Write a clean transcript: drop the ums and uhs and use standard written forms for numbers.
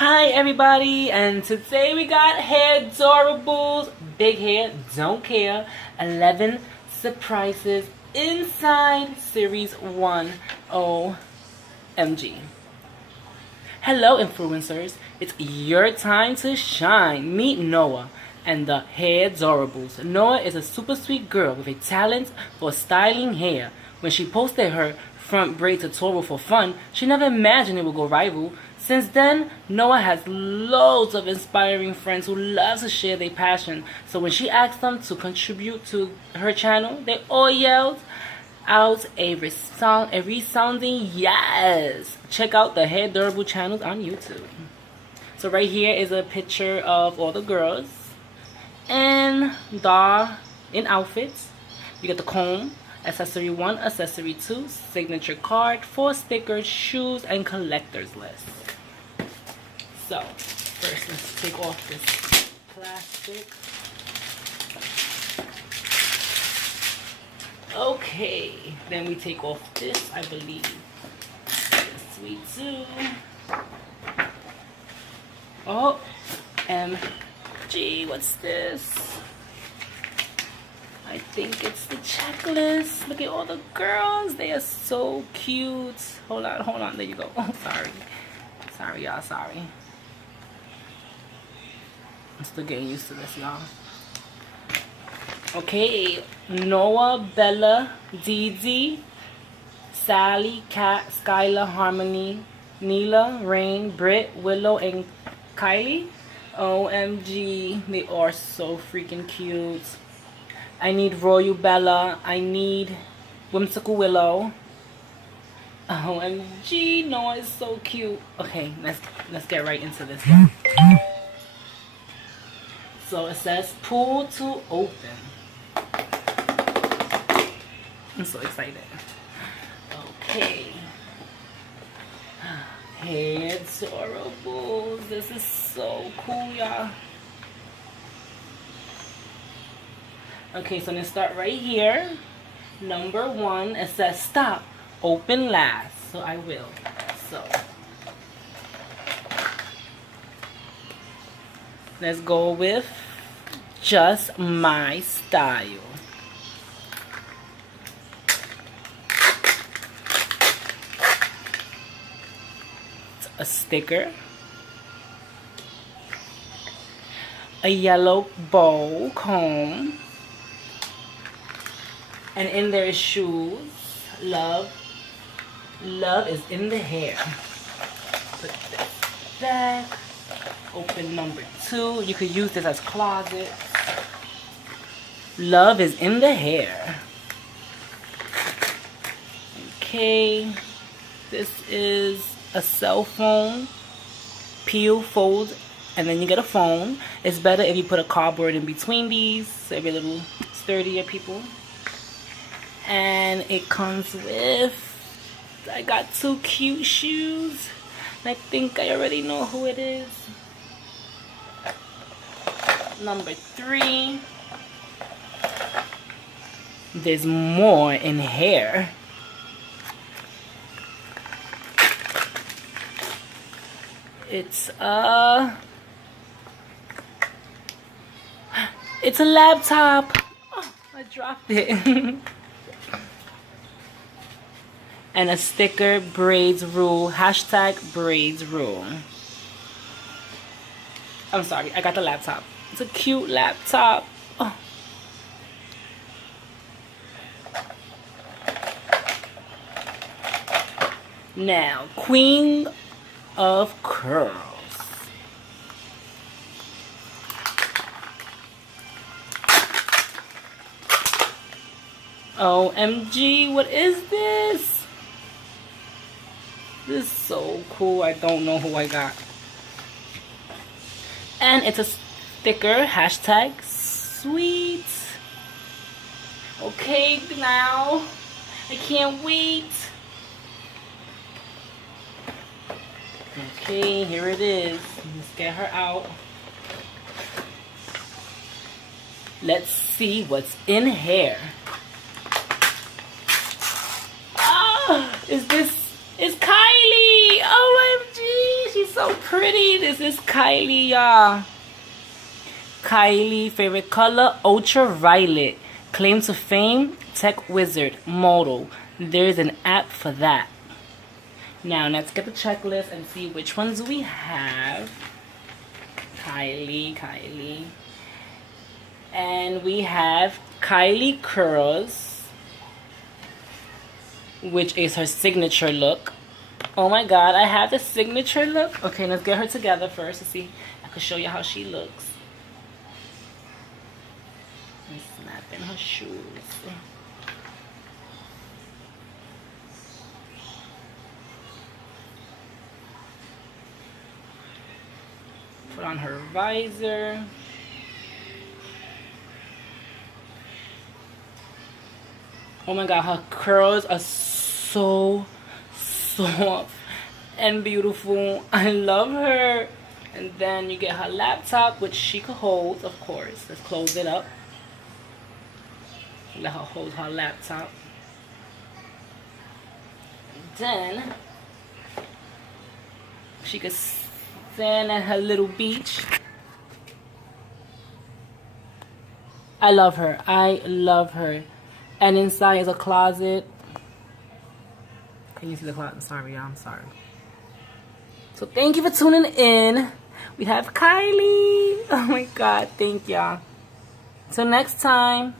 Hi everybody, and today we got hair adorables, big hair, don't care, 11 surprises inside series 1. OMG. Hello influencers, it's your time to shine. Meet Noah and the hair adorables. Noah is a super sweet girl with a talent for styling hair. When she posted her front braid tutorial for fun, she never imagined it would go viral. Since then, Noah has loads of inspiring friends who love to share their passion. So when she asked them to contribute to her channel, they all yelled out a resounding yes. Check out the Hair Durable channels on YouTube. So right here is a picture of all the girls in outfits. You get the comb, accessory 1, accessory 2, signature card, 4 stickers, shoes, and collector's list. So first let's take off this plastic. Okay, then we take off this, I believe. Sweet too. Oh, MG, what's this? I think it's the checklist. Look at all the girls. They are so cute. Hold on. There you go. Oh, sorry, y'all. Sorry. I'm still getting used to this, y'all. Okay, Noah, Bella, Dee, Sally, Kat, Skylar, Harmony, Neela, Rain, Britt, Willow, and Kylie. OMG, they are so freaking cute. I need Royal Bella. I need Whimsical Willow. OMG, Noah is so cute. Okay, let's get right into this. So it says pull to open. I'm so excited. Okay. Hair adorables. This is so cool, y'all. Okay, so let's start right here. Number 1, it says stop, open last. So I will. So let's go with just my style. A sticker, a yellow bow comb, and in there is shoes. Love is in the hair. Put this back. Open number 2. You could use this as closet. Love is in the hair. Okay, this is a cell phone. Peel, fold, and then you get a phone. It's better if you put a cardboard in between these, so it'll be a little sturdier, people. And it comes with, I got 2 cute shoes. I think I already know who it is. Number 3. There's more in hair. It's a laptop. Oh, I dropped it. And a sticker, braids rule, hashtag braids rule. I'm sorry, I got the laptop. It's a cute laptop. Oh. Now, Queen of Curls. OMG, what is this? This is so cool. I don't know who I got. And it's a sticker, hashtag sweet. Okay, now I can't wait. Okay, here it is. Let's get her out. Let's see what's in here. Ah, is Kylie. OMG, she's so pretty. This is Kylie, y'all. Kylie, favorite color, ultraviolet. Claim to fame, tech wizard, model. There's an app for that. Now, let's get the checklist and see which ones we have. Kylie. And we have Kylie Curls, which is her signature look. Oh my god, I have the signature look. Okay, let's get her together first to see. I can show you how she looks. And snap in her shoes. Put on her visor. Oh my god, her curls are so soft and beautiful. I love her. And then you get her laptop, which she could hold, of course. Let's close it up. Let her hold her laptop. Then she could stand at her little beach. I love her. I love her. And inside is a closet. Can you see the closet? Sorry, y'all. I'm sorry. So thank you for tuning in. We have Kylie. Oh my god. Thank y'all. Till next time.